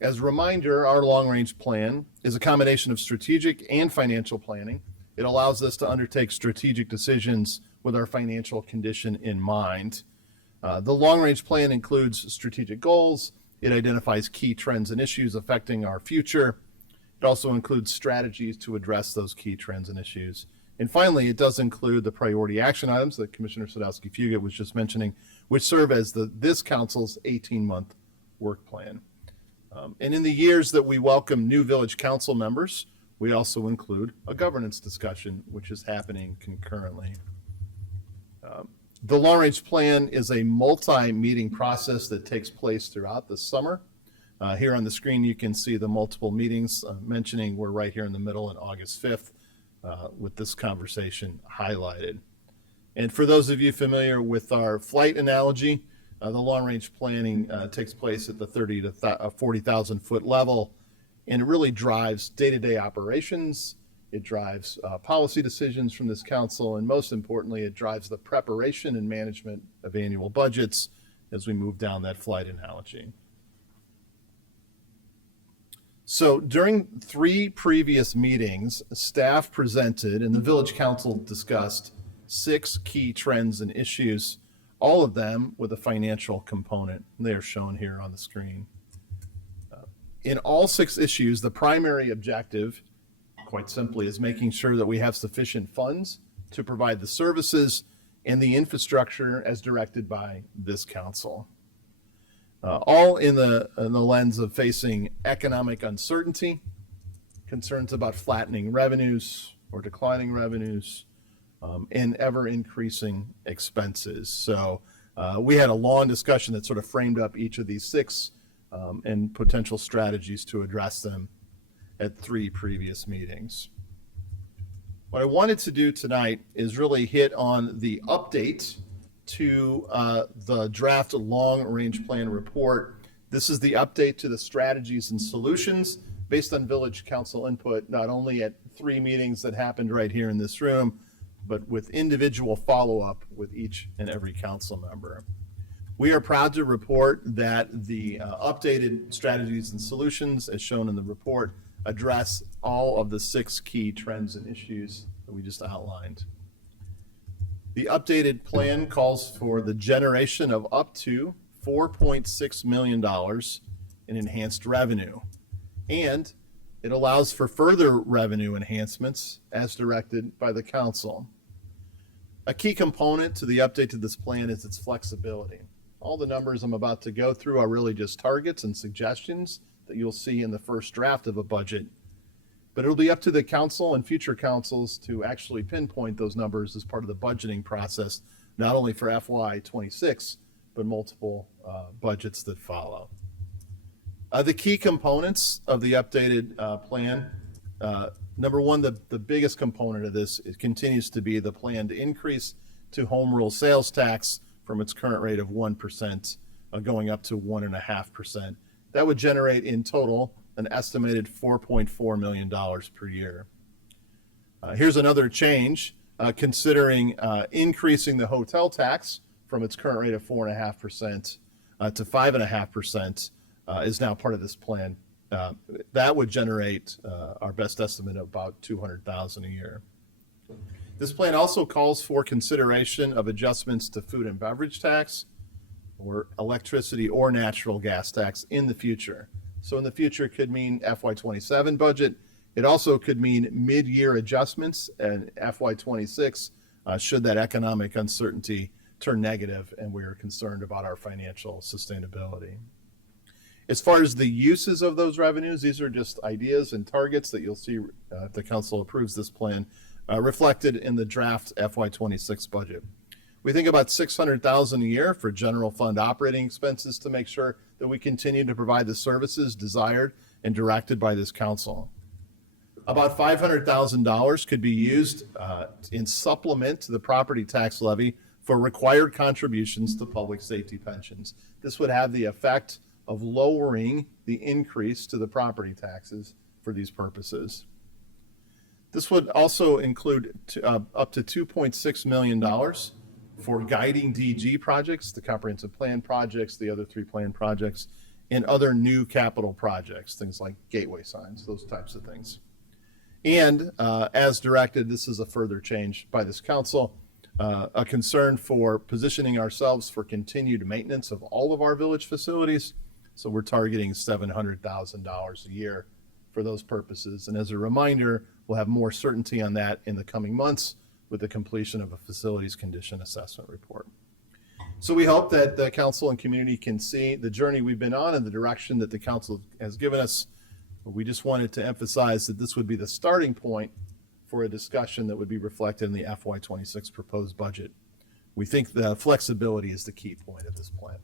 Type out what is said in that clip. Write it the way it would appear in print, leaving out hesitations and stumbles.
As a reminder, our long-range plan is a combination of strategic and financial planning. It allows us to undertake strategic decisions with our financial condition in mind. The long-range plan includes strategic goals. It identifies key trends and issues affecting our future. It also includes strategies to address those key trends and issues. And finally, it does include the priority action items that Commissioner Sadowski-Fugit was just mentioning, which serve as this council's 18-month work plan. And in the years that we welcome new village council members, we also include a governance discussion, which is happening concurrently. The long-range plan is a multi-meeting process that takes place throughout the summer. Here on the screen, you can see the multiple meetings mentioning we're right here in the middle on August 5th with this conversation highlighted. And for those of you familiar with our flight analogy, the long-range planning takes place at the 30 to 40,000 foot level, and it really drives day-to-day operations. It drives policy decisions from this council, and most importantly, it drives the preparation and management of annual budgets as we move down that flight analogy. So during 3 previous meetings, staff presented and the village council discussed 6 key trends and issues, all of them with a financial component. They are shown here on the screen. In all 6 issues, the primary objective, quite simply, is making sure that we have sufficient funds to provide the services and the infrastructure as directed by this council. All in the lens of facing economic uncertainty, concerns about flattening revenues or declining revenues, and ever increasing expenses. So we had a long discussion that sort of framed up each of these 6 and potential strategies to address them at 3 previous meetings. What I wanted to do tonight is really hit on the update to the draft long-range plan report. This is the update to the strategies and solutions based on village council input, not only at 3 meetings that happened right here in this room, but with individual follow-up with each and every council member. We are proud to report that the updated strategies and solutions, as shown in the report, address all of the 6 key trends and issues that we just outlined. The updated plan calls for the generation of up to $4.6 million in enhanced revenue, and it allows for further revenue enhancements as directed by the council. A key component to the update to this plan is its flexibility. All the numbers I'm about to go through are really just targets and suggestions that you'll see in the first draft of a budget, but it'll be up to the council and future councils to actually pinpoint those numbers as part of the budgeting process, not only for FY26, but multiple budgets that follow. The key components of the updated plan, number one, the biggest component of this, it continues to be the planned increase to home rule sales tax from its current rate of 1% going up to 1.5%. That would generate in total an estimated $4.4 million per year. Here's another change, considering increasing the hotel tax from its current rate of 4.5% to 5.5% is now part of this plan. That would generate our best estimate of about $200,000 a year. This plan also calls for consideration of adjustments to food and beverage tax or electricity or natural gas tax in the future. So in the future, it could mean FY27 budget. It also could mean mid-year adjustments and FY26 should that economic uncertainty turn negative and we are concerned about our financial sustainability. As far as the uses of those revenues, these are just ideas and targets that you'll see if the council approves this plan, reflected in the draft FY26 budget. We think about $600,000 a year for general fund operating expenses to make sure that we continue to provide the services desired and directed by this council. About $500,000 could be used in supplement to the property tax levy for required contributions to public safety pensions. This would have the effect of lowering the increase to the property taxes for these purposes. This would also include up to $2.6 million for guiding DG projects, the comprehensive plan projects, the other 3 plan projects, and other new capital projects, things like gateway signs, those types of things. And as directed, this is a further change by this council, a concern for positioning ourselves for continued maintenance of all of our village facilities. So we're targeting $700,000 a year for those purposes. And as a reminder, we'll have more certainty on that in the coming months with the completion of a facilities condition assessment report. So we hope that the council and community can see the journey we've been on and the direction that the council has given us. We just wanted to emphasize that this would be the starting point for a discussion that would be reflected in the FY26 proposed budget. We think the flexibility is the key point of this plan.